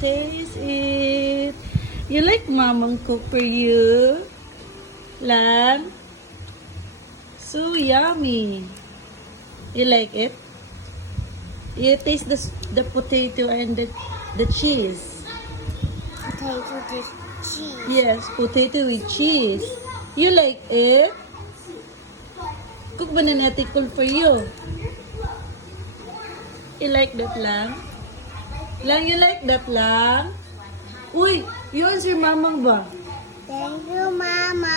taste it. You like Mamang cook for you? Lan? So yummy. You like it? You taste the potato and the cheese. Potato with cheese. Yes, potato with cheese. You like it? Cook banana tickle for you. You like that, Lang? Lang, you like that, Lang? Uy, yun si Mamang ba? Thank you, Mama.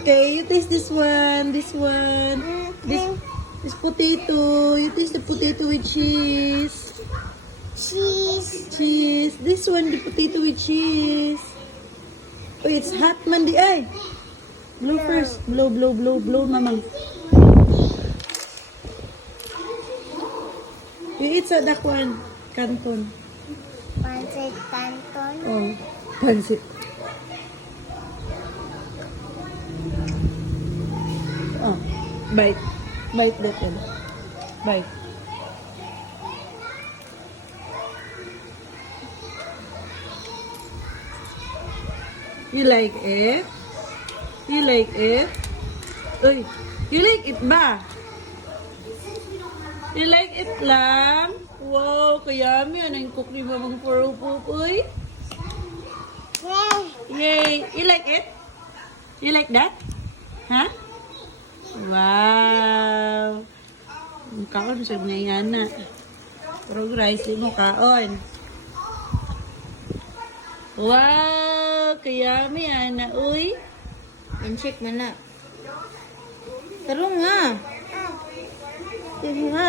Okay, you taste this one. This potato. You taste the potato with cheese. Cheese. Cheese. This one, the potato with cheese. Oh, it's hot, Mandy. Ay! Blow first. Blow, Mamang. You eat sa dakwan. Canton. Pancit canton. Oh, pansit. Oh, bite. Bite that one. Bite. You like it? You like it? Uy, you like it ba? You like it lang? Wow, kayami. Ano yung cook ni Mamang Purupupoy? Yay. Yay! You like it? You like that? Ha? Wow! Ang kaon sa mga yana. Pero rice din mo kaon. Wow! Kayami, ana. Uy! In-check mo na. Taro nga. Sige nga.